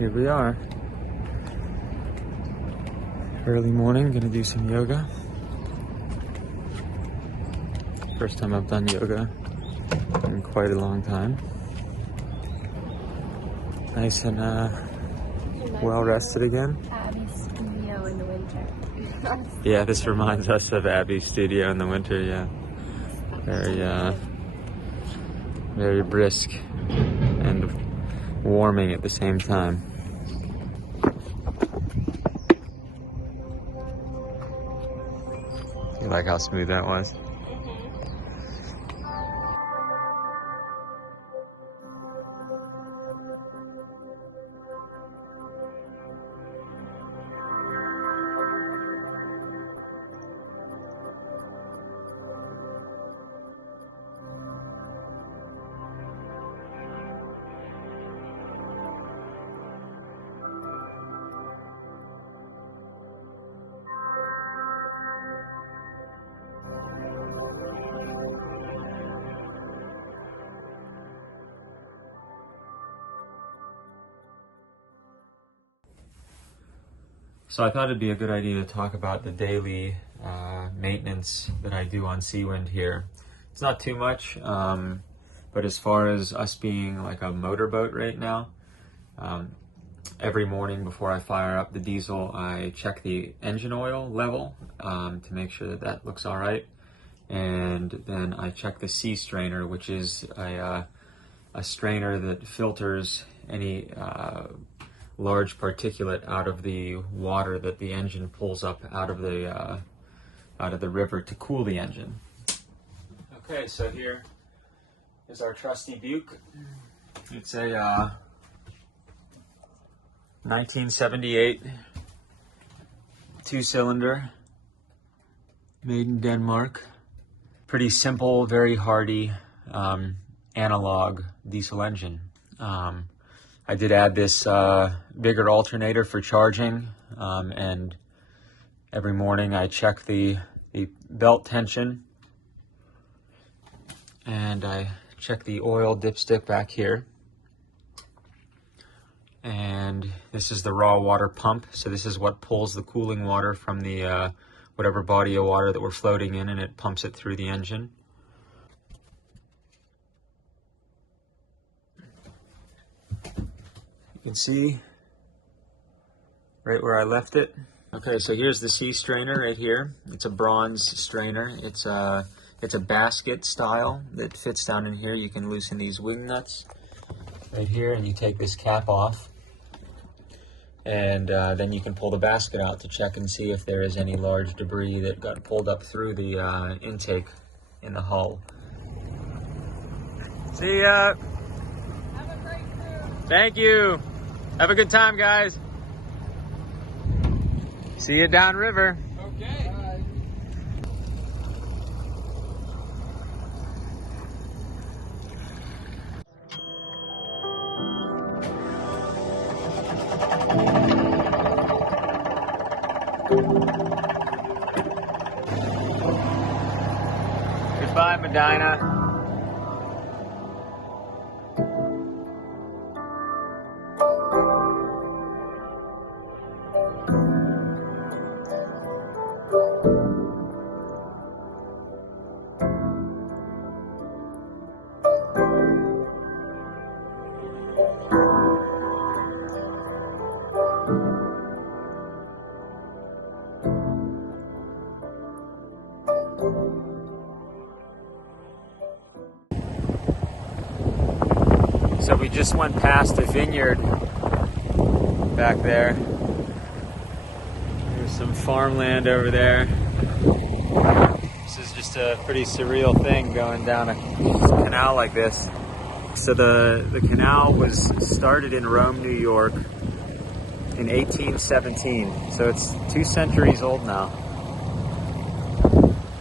Here we are. Early morning, gonna do some yoga. First time I've done yoga in quite a long time. Nice and well rested again. Abby's studio in the winter. Yeah, this reminds us of Abby's studio in the winter, yeah. Very brisk and warming at the same time. You like how smooth that was? So I thought it'd be a good idea to talk about the daily maintenance that I do on Seawind here. It's not too much, but as far as us being like a motorboat right now, every morning before I fire up the diesel, I check the engine oil level to make sure that that looks all right. And then I check the sea strainer, which is a strainer that filters any large particulate out of the water that the engine pulls up out of the river to cool the engine. Okay, so here is our trusty Buick. It's a 1978 two-cylinder, made in Denmark. Pretty simple, very hardy analog diesel engine. I did add this bigger alternator for charging, and every morning I check the belt tension, and I check the oil dipstick back here. And this is the raw water pump, so this is what pulls the cooling water from the whatever body of water that we're floating in, and it pumps it through the engine. You can see right where I left it. Okay, so here's the sea strainer right here. It's a bronze strainer. It's a basket style that fits down in here. You can loosen these wing nuts right here, and you take this cap off, and then you can pull the basket out to check and see if there is any large debris that got pulled up through the intake in the hull. See ya. Have a great cruise. Thank you. Have a good time, guys. See you downriver. Okay. Bye. Goodbye, Medina. So we just went past a vineyard back there. There's some farmland over there. This is just a pretty surreal thing going down a canal like this. So the canal was started in Rome, New York in 1817. So it's 2 centuries old now.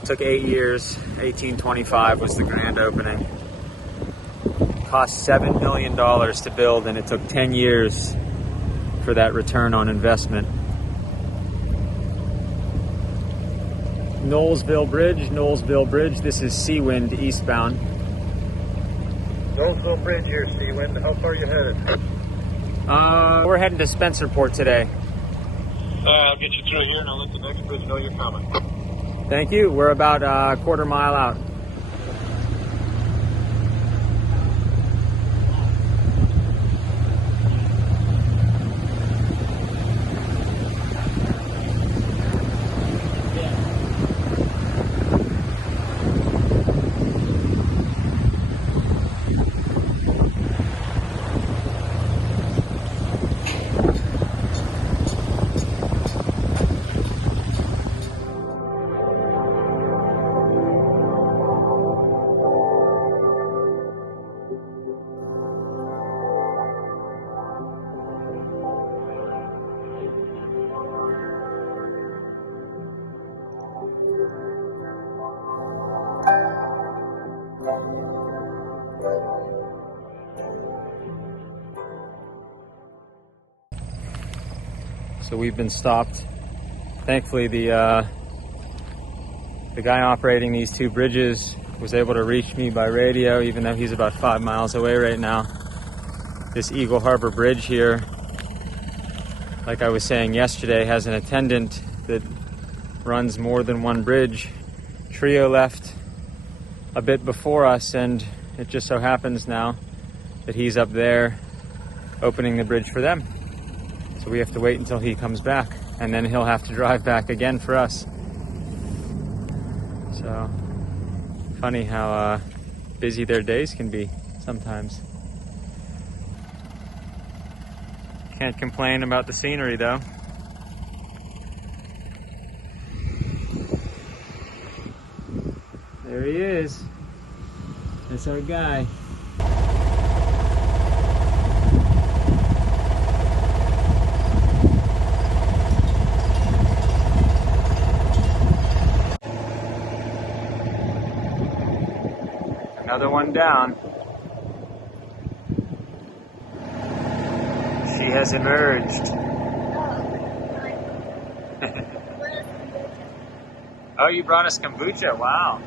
It took 8 years. 1825 was the grand opening. Cost $7 million to build, and it took 10 years for that return on investment. Knowlesville Bridge. This is Seawind eastbound. Knowlesville Bridge here, Seawind. How far are you headed? We're heading to Spencerport today. I'll get you through here and I'll let the next bridge know you're coming. Thank you. We're about a quarter mile out. So we've been stopped. Thankfully, the guy operating these two bridges was able to reach me by radio, even though he's about 5 miles away right now. This Eagle Harbor Bridge here, like I was saying yesterday, has an attendant that runs more than one bridge. Trio left a bit before us, and it just so happens now that he's up there opening the bridge for them. So we have to wait until he comes back, and then he'll have to drive back again for us. So funny how busy their days can be sometimes. Can't complain about the scenery though. There he is. That's our guy. Another one down. She has emerged. Oh, you brought us kombucha. Wow.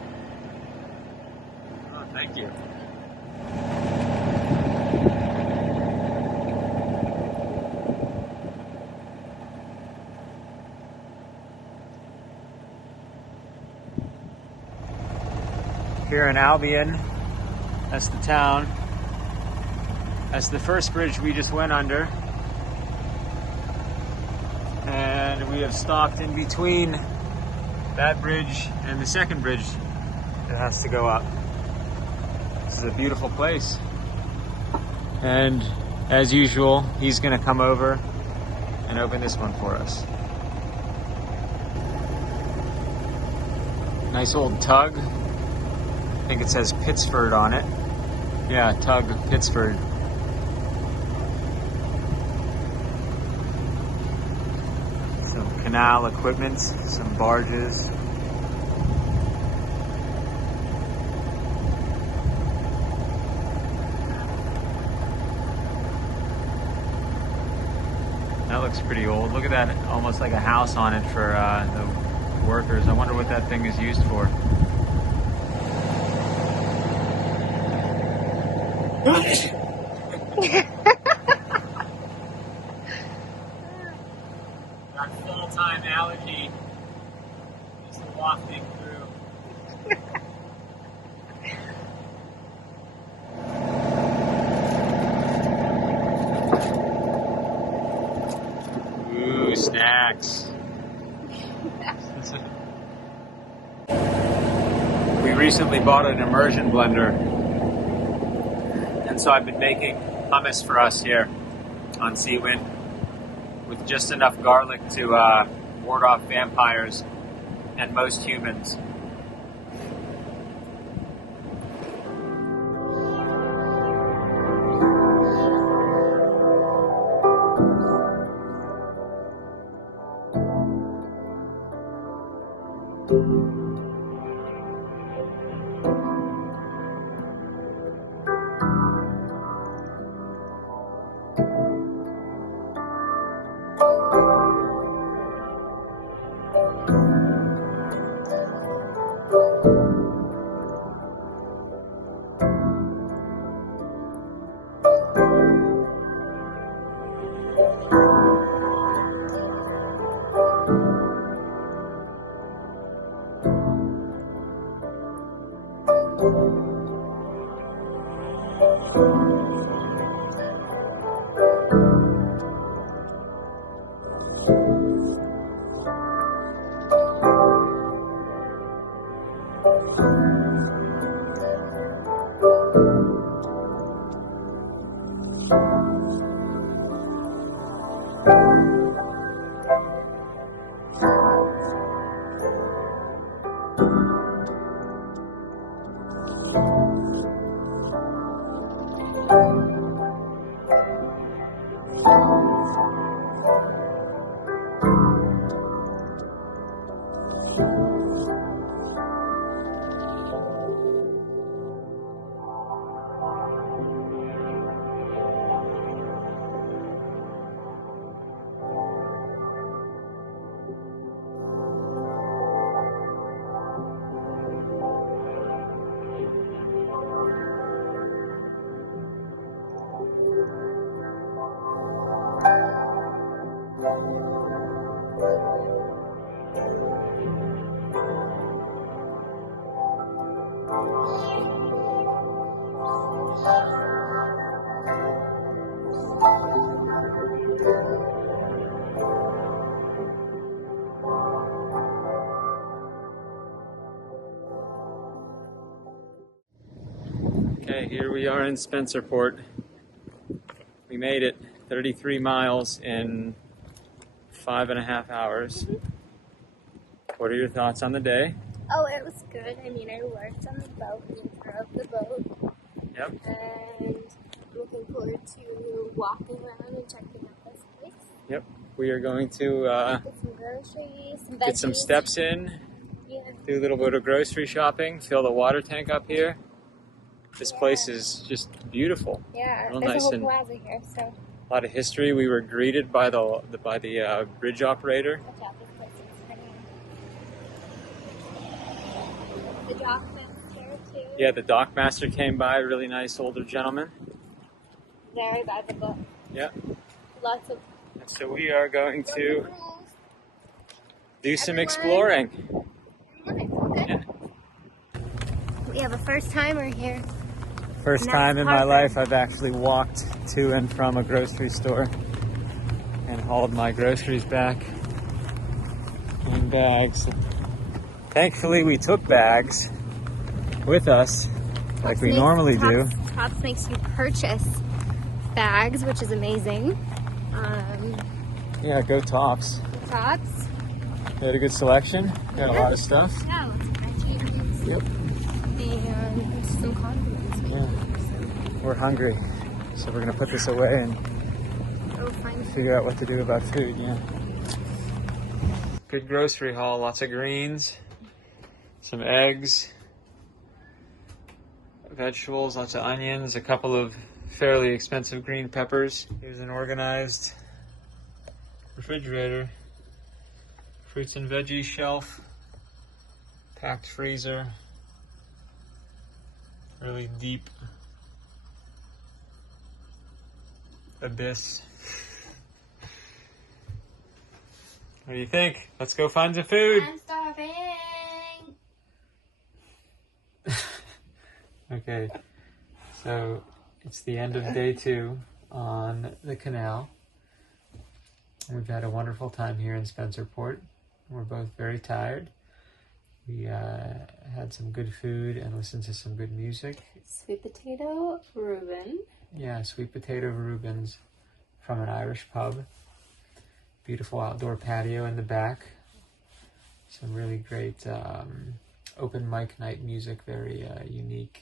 Oh, thank you. Here in Albion, that's the town. That's the first bridge we just went under. And we have stopped in between that bridge and the second bridge that has to go up. This is a beautiful place. And as usual, he's gonna come over and open this one for us. Nice old tug. I think it says Pittsford on it. Yeah, tug Pittsford. Some canal equipment, some barges. That looks pretty old. Look at that, almost like a house on it for the workers. I wonder what that thing is used for. Our full-time allergy is wafting through. Ooh, snacks. We recently bought an immersion blender. And so I've been making hummus for us here on Seawind with just enough garlic to ward off vampires and most humans. Okay, here we are in Spencerport. We made it 33 miles in 5.5 hours. What are your thoughts on the day? Oh, it was good. I mean, I worked on the boat and drove the boat. Yep. And looking forward to walking around and checking out this place. Yep. We are going to Get some groceries, some get some veggies. steps in, Yeah. do a little bit of grocery shopping, fill the water tank up here. This place is just beautiful. Yeah, Real there's nice a whole and plaza here, so a lot of history. We were greeted by the bridge operator. watch out, this place is funny. The dockmaster, too. Yeah, the dockmaster came by, really nice older gentleman. Very by the book. Yeah. Lots of And so we are going to rules. do some Everyone. exploring. Okay. Yeah. We have a first timer here. First And time that's in my Parker. life I've actually walked to and from a grocery store and hauled my groceries back in bags. Thankfully we took bags with us like we normally do. Tops makes you purchase bags, which is amazing. Yeah, go Tops. Tops. They had a good selection. Got a lot of stuff. Yeah, lots of veggies. Yep. And some condiments. Yeah. We're hungry, so we're gonna put this away and Oh, fine. figure out what to do about food. Yeah. Good grocery haul. Lots of greens, some eggs, vegetables, lots of onions, a couple of fairly expensive green peppers. Here's an organized refrigerator, fruits and veggies shelf, packed freezer, really deep abyss. What do you think? Let's go find some food. I'm starving. Okay, so it's the end of day 2 on the canal. We've had a wonderful time here in Spencerport. We're both very tired. We had some good food and listened to some good music. Sweet potato Reuben. Yeah, sweet potato Reubens from an Irish pub. Beautiful outdoor patio in the back. Some really great open mic night music, very unique.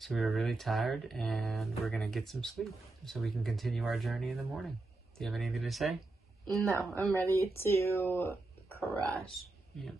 So we were really tired and we're gonna get some sleep so we can continue our journey in the morning. Do you have anything to say? No, I'm ready to crash. Yeah.